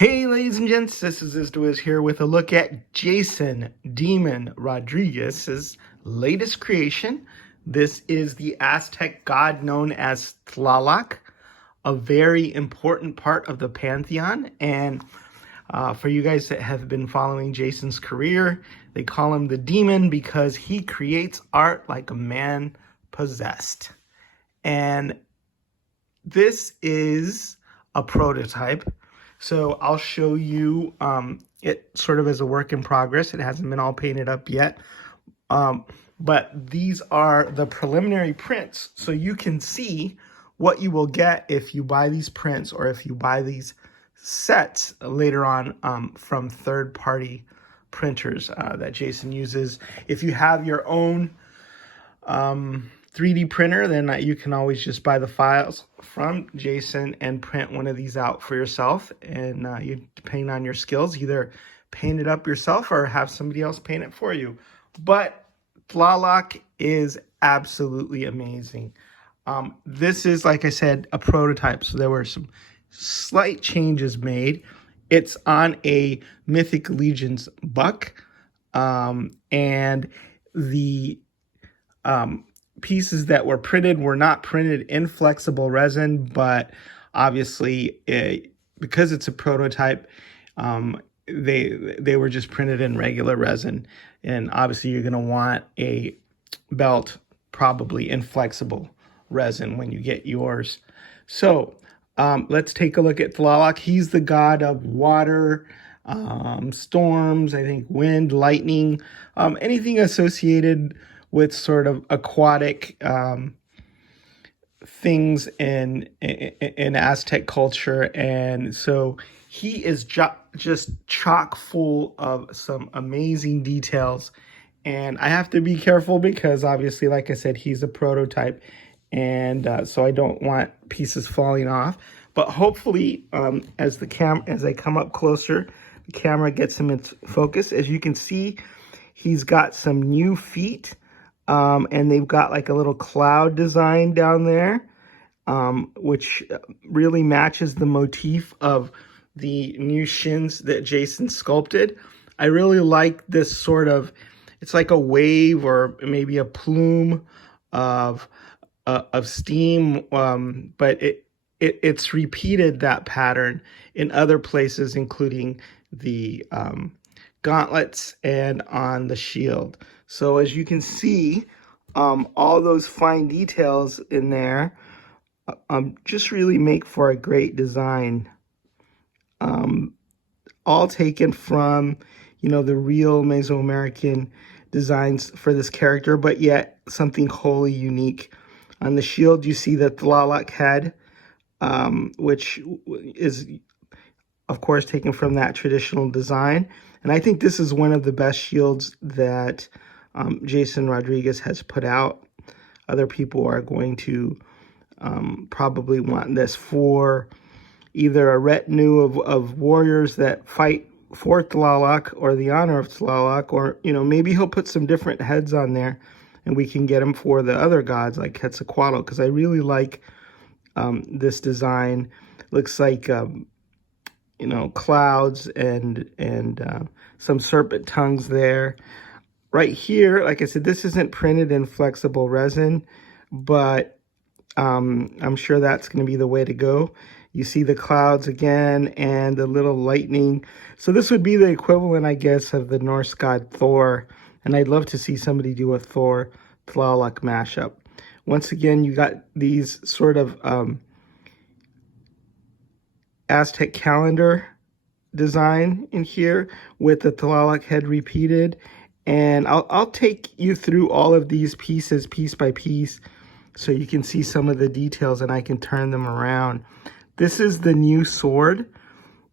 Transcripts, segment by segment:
Hey ladies and gents, this is Izduiz here with a look at Jason Demon Rodriguez's latest creation. This is the Aztec god known as Tlaloc, a very important part of the pantheon. And for you guys that have been following Jason's career, they call him the demon because he creates art like a man possessed. And this is a prototype. So I'll show you it sort of as a work in progress. It hasn't been all painted up yet. But these are the preliminary prints. So you can see what you will get if you buy these prints or if you buy these sets later on from third-party printers that Jason uses. If you have your own 3D printer, then you can always just buy the files from Jason and print one of these out for yourself. And you, depending on your skills, either paint it up yourself or have somebody else paint it for you. But Tlaloc is absolutely amazing. This is, like I said, a prototype, so there were some slight changes made. It's on a Mythic Legions buck, and the pieces that were printed were not printed in flexible resin, but obviously because it's a prototype, they were just printed in regular resin. And obviously you're going to want a belt probably in flexible resin when you get yours. So let's take a look at Tlaloc. He's the god of water, storms, I think wind, lightning, anything associated with sort of aquatic things in Aztec culture. And so he is just chock full of some amazing details. And I have to be careful because obviously, like I said, he's a prototype. And so I don't want pieces falling off. But hopefully, as I come up closer, the camera gets him in focus. As you can see, he's got some new feet. And they've got like a little cloud design down there, which really matches the motif of the new shins that Jason sculpted. I really like this sort of, it's like a wave or maybe a plume of steam, but it's repeated that pattern in other places, including the gauntlets and on the shield. So as you can see, all those fine details in there just really make for a great design. All taken from, the real Mesoamerican designs for this character, but yet something wholly unique. On the shield, you see the Tlaloc head, which is, of course, taken from that traditional design. And I think this is one of the best shields that Jason Rodriguez has put out. Other people are going to probably want this for either a retinue of warriors that fight for Tlaloc or the honor of Tlaloc, or maybe he'll put some different heads on there and we can get them for the other gods like Quetzalcoatl, because I really like this design. Looks like clouds and some serpent tongues there. Right here, like I said, this isn't printed in flexible resin, but I'm sure that's going to be the way to go. You see the clouds again and the little lightning. So this would be the equivalent, I guess, of the Norse god Thor. And I'd love to see somebody do a Thor Tlaloc mashup. Once again, you got these sort of Aztec calendar design in here with the Tlaloc head repeated. And I'll take you through all of these pieces piece by piece so you can see some of the details and I can turn them around. This is the new sword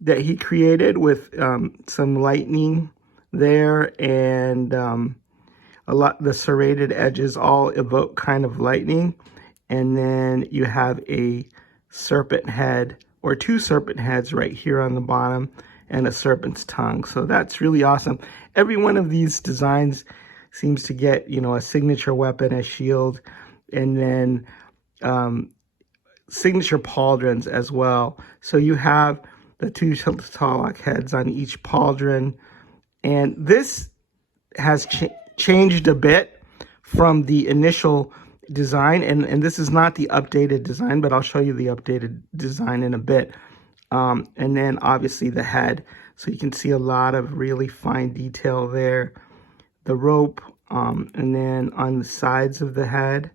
that he created with some lightning there, and the serrated edges all evoke kind of lightning. And then you have a serpent head, or two serpent heads right here on the bottom, and a serpent's tongue. So that's really awesome. Every one of these designs seems to get, a signature weapon, a shield, and then signature pauldrons as well. So you have the two Tlaloc heads on each pauldron. And this has changed a bit from the initial design, and this is not the updated design, but I'll show you the updated design in a bit. And then obviously the head, so you can see a lot of really fine detail there. The rope, and then on the sides of the head,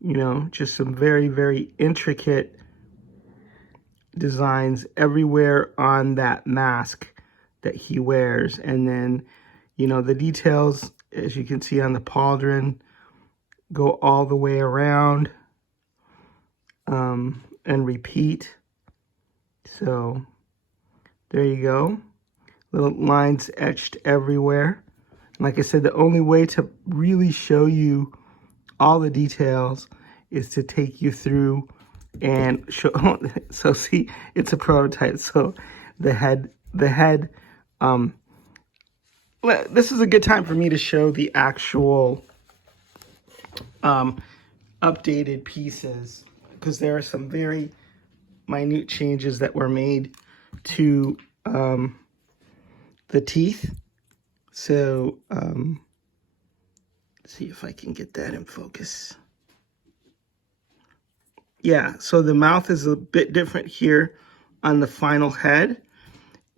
you know, just some very, very intricate designs everywhere on that mask that he wears. And then, you know, the details, as you can see on the pauldron, go all the way around, and repeat. So there you go. Little lines etched everywhere. And like I said, the only way to really show you all the details is to take you through and show. So see, it's a prototype. So the head, this is a good time for me to show the actual updated pieces, because there are some very minute changes that were made to the teeth. So let's see if I can get that in focus. Yeah, so the mouth is a bit different here on the final head,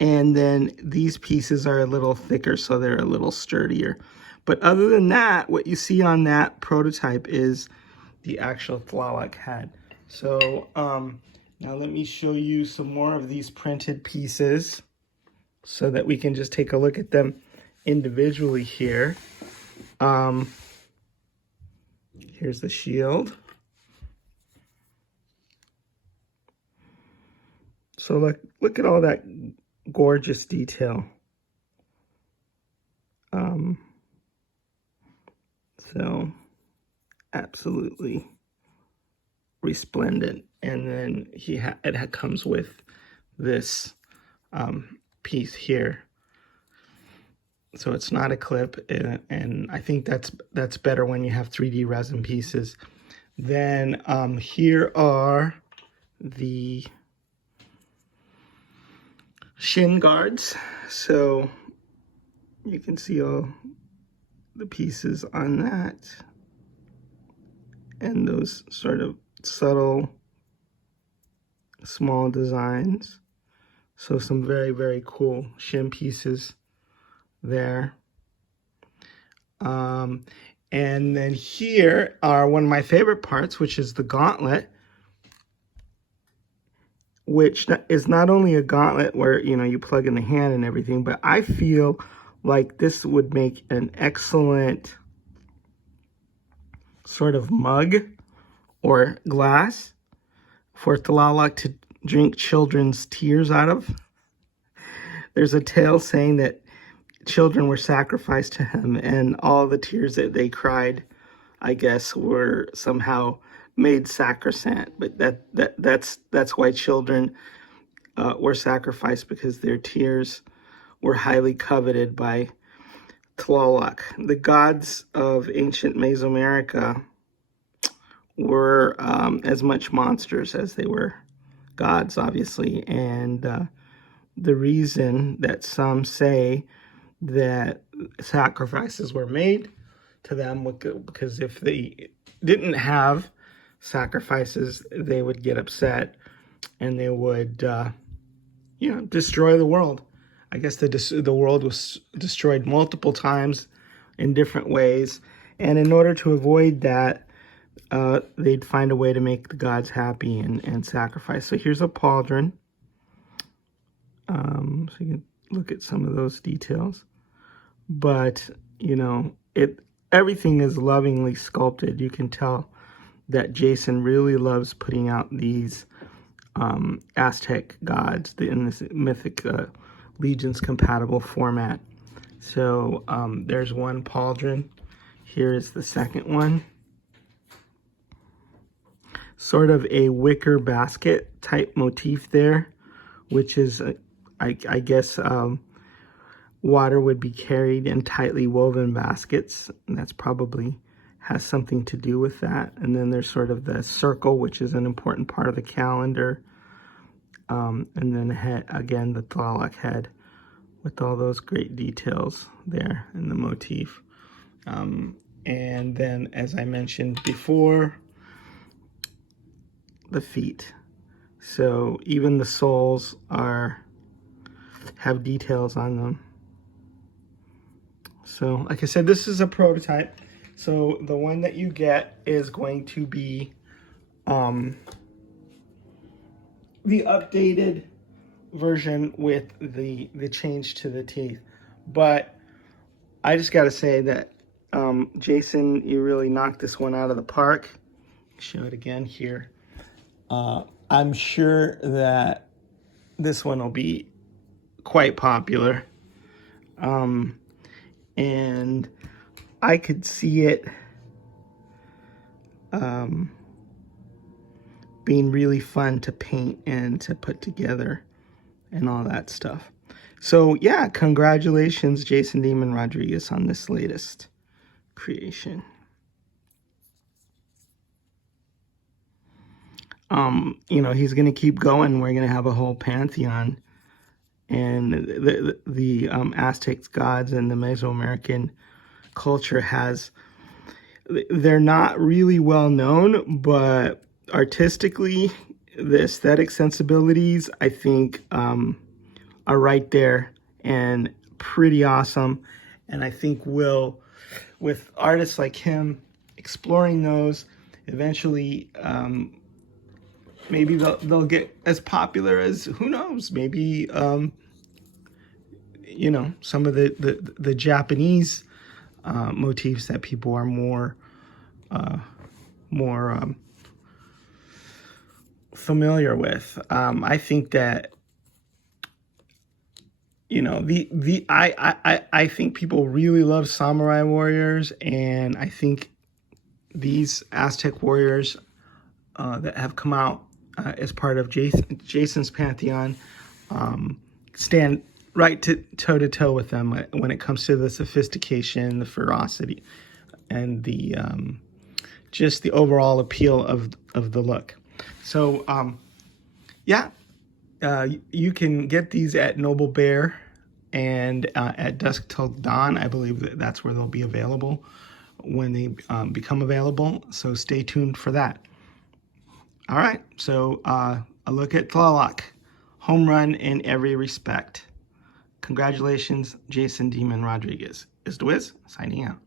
and then these pieces are a little thicker, so they're a little sturdier. But other than that, what you see on that prototype is the actual Tlaloc head. So now let me show you some more of these printed pieces so that we can just take a look at them individually here. Here's the shield. So look at all that gorgeous detail. So absolutely resplendent. And then it comes with this piece here. So it's not a clip, and I think that's better when you have 3D resin pieces. Then here are the Shin Guards. So you can see all the pieces on that, and those sort of subtle small designs. So some very, very cool shin pieces there. And then here are one of my favorite parts, which is the gauntlet, which is not only a gauntlet where, you know, you plug in the hand and everything, but I feel like this would make an excellent sort of mug or glass for Tlaloc to drink children's tears out of. There's a tale saying that children were sacrificed to him, and all the tears that they cried, I guess, were somehow made sacrosanct. But that's why children were sacrificed, because their tears were highly coveted by Tlaloc. The gods of ancient Mesoamerica were as much monsters as they were gods, obviously. And the reason that some say that sacrifices were made to them, because if they didn't have sacrifices, they would get upset and they would, destroy the world. I guess the world was destroyed multiple times in different ways. And in order to avoid that, they'd find a way to make the gods happy and sacrifice. So here's a pauldron. So you can look at some of those details. But, you know, everything is lovingly sculpted. You can tell that Jason really loves putting out these Aztec gods in this Mythic Legions compatible format. So there's one pauldron. Here is the second one. Sort of a wicker basket type motif there, which is, I guess, water would be carried in tightly woven baskets. And that's probably has something to do with that. And then there's sort of the circle, which is an important part of the calendar. And then head, again, the Tlaloc head with all those great details there in the motif. And then, as I mentioned before, the feet. So even the soles have details on them. So like I said, this is a prototype. So the one that you get is going to be the updated version with the change to the teeth. But I just got to say that Jason, you really knocked this one out of the park. Show it again here. I'm sure that this one will be quite popular. And I could see it being really fun to paint and to put together and all that stuff. So yeah, congratulations, Jason Demon Rodriguez, on this latest creation. You know, he's going to keep going. We're going to have a whole pantheon. And the Aztec gods and the Mesoamerican culture they're not really well known, but artistically, the aesthetic sensibilities, I think, are right there and pretty awesome. And I think with artists like him exploring those, eventually, maybe they'll get as popular as, who knows, maybe, you know, some of the Japanese motifs that people are more familiar with. I think that, you know, I think people really love samurai warriors, and I think these Aztec warriors that have come out as part of Jason's pantheon stand right toe to toe with them when it comes to the sophistication, the ferocity, and the just the overall appeal of the look. So yeah, you can get these at Noble Bear and at Dusk Till Dawn. I believe that's where they'll be available when they become available. So stay tuned for that. All right, so a look at Tlaloc, home run in every respect. Congratulations, Jason Demon Rodriguez. Is the Wiz signing out.